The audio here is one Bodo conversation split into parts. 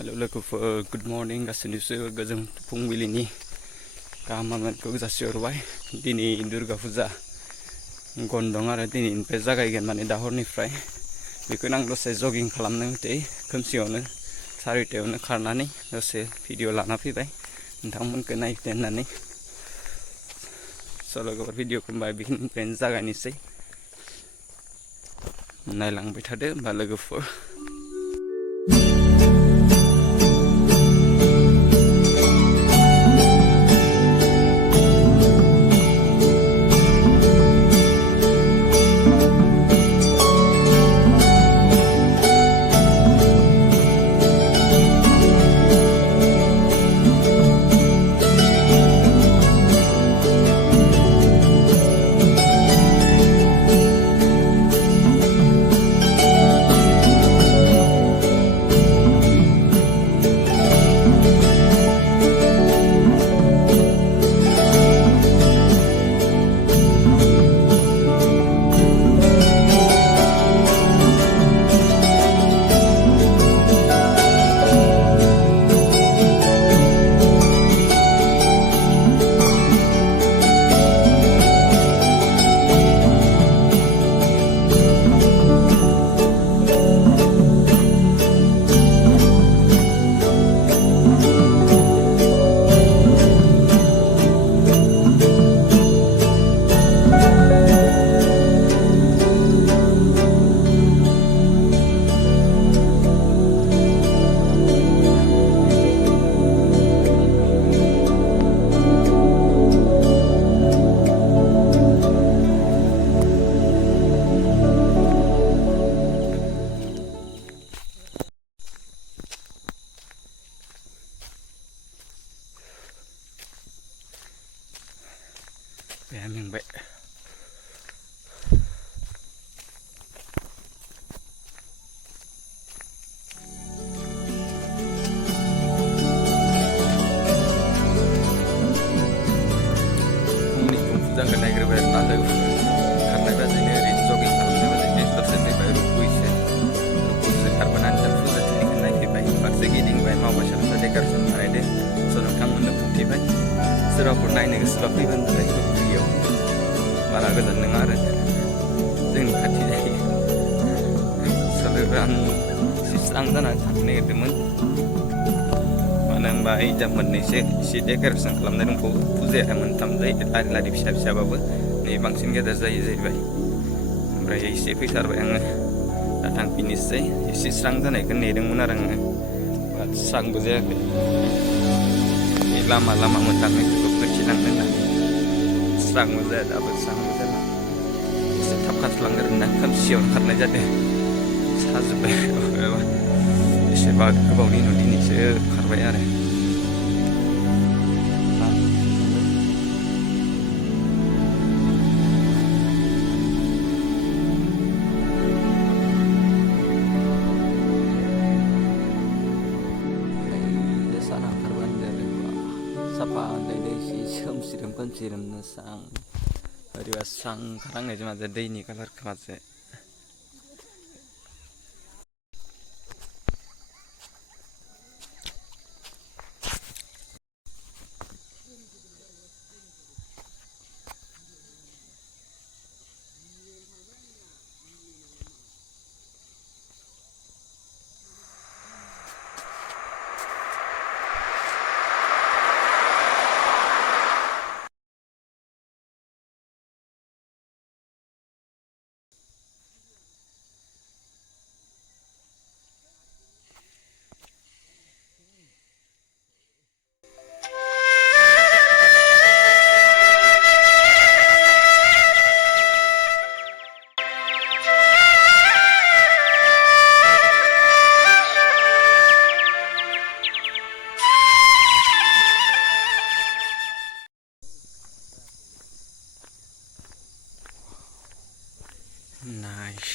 Hello logoफोर good morning गासैनिबो गोजोन फुंबिलिनि गाहाम हामलायनायखौ जासिहरबाय। दिनै दुर्गा फुजा गन दं आरो दिनैनिफ्राय जागायगोन माने दा हरनिफ्राय बेखौनो आं दसे जगिं खालामनो मथै खोमसियावनो 4टायावनो खारनानै दसे भिडिअ लाना फैबाय नोंथांमोनखौ नायनो होननानै लोगोफोर भिडिअखौ बेखिनिफ्रायनो जागायनोसै नायलांबाय थादो होमबा लोगोफोर। मेंबाय फुंनि फुजाखौ नायग्रोबाय आरोना लोगोफोर खारनाय बाजैनो ओरैनो जगिं खालामनाय बाजैनो दसे फैबाय रुपहिसो खारबोनानै दा फुजा थिलिखौ नायफैबाय फारसे गिदिंबाय मावबाय सानसे डेक'रेसन बानायदों नोंथांमोननो बुंथिबाय सोरबाफोर नायनो गोसोबा फैबानो जाबाय रुपहियाव बारा गोजान नङा आरो जोंनि खाथि जायो आं स्रां जानानै थांनो नागिरदोंमोन मानो होनबा जा मोननैसो एसे डेक'रेसन खालामनाय दंबावो फुजाया मोनथाम जायो लारि लारि फिसा फिसाबाबो नै बांसिन गेदेर जायो जाहैबाय ओमफ्राय एसे फैथारबाय आङो दा थांफिननोसै एसे स्रां जानायखौ नेदोंमोन आरो आङो बाट स्रांबो जायाखै लामा मोनलांनायफोरखौ खोन्थिलांनो होननानै स्रांबो जाया दाबो स्रांबो जाला एसे थाब खारलांदों आरोना खोमसियावनो खारनाय जादों साजोब्बाय एसेबा गोबावनि उनाव दिनैसो खारबाय आरो सान ओंखारबानो जाबाय साफा दै खोमसिरोमनो स्रां ओरैबा स्रां ओंखारहांनायजों माजे दैनि कालारखौ माजे नाइस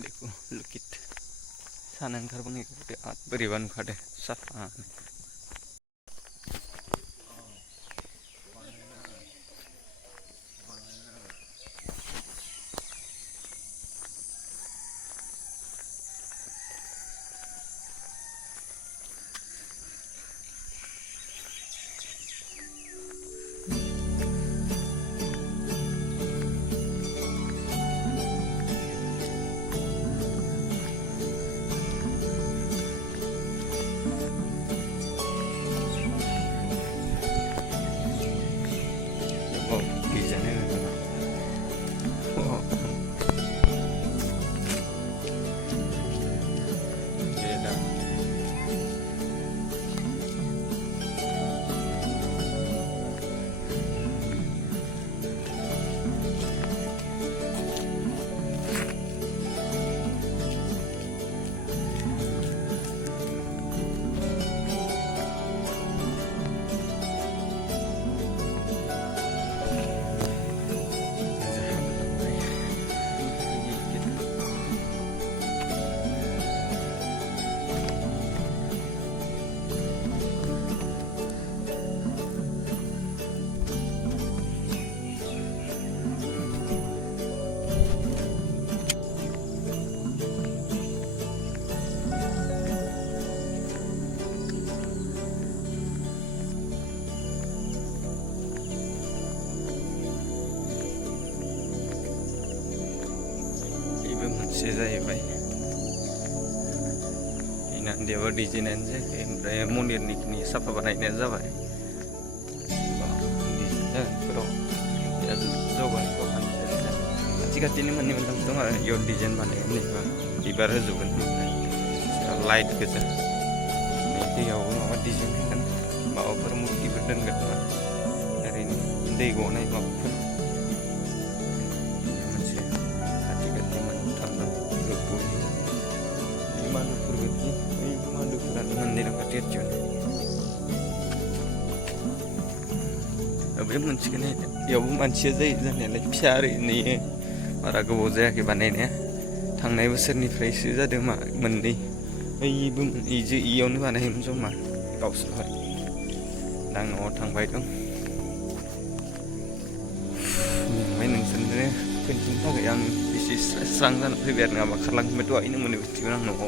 देखो लुक इट सान ओंखारबोनाय बिराद बोरैबा नुखादों साफा मोनसे जाहैबाय बेयाव डिजाइनानो जायाखै ओमफ्राय मन्दिरनि साफा बानायनाया जाबाय डिजाइनफोराव जौगानायखौ खाथि खाथिनि मोननै मोनथाम दं आरो बेयाव डिजाइन बानायगोन एबा बिबार होजोबगोन लाइट गोजा दैयावबो माबा डिजाइन होगोन माबाफोर मुर्तिफोर दोनगोन ओरैनो दै गनाय माबाफोर मोनसे खाथि खाथि मोनथाम दं रुपहि मादुफुरबायदि मादुफुरानो मन्दिराव खाथि खाथियावनो बे मोनसेखौनो बेयावबो मानसिया जायो जानायालाय फिसा ओरैनो बारा गोबाव जायाखै बानायनाया थांनाय बोसोरनिफ्रायसो जादों मोननै बैबो इयावनो बानायोमोन जमा गावसोरहाय दा न'आव थांबाय दं ओमफ्राय नोंसोरनो खोन्थिनो थाखाय आं एसे स्रां जाना फैबाय आरो नङाबा खारलांफिनबाय दहायनो मोनबोथिगोन आं न'आव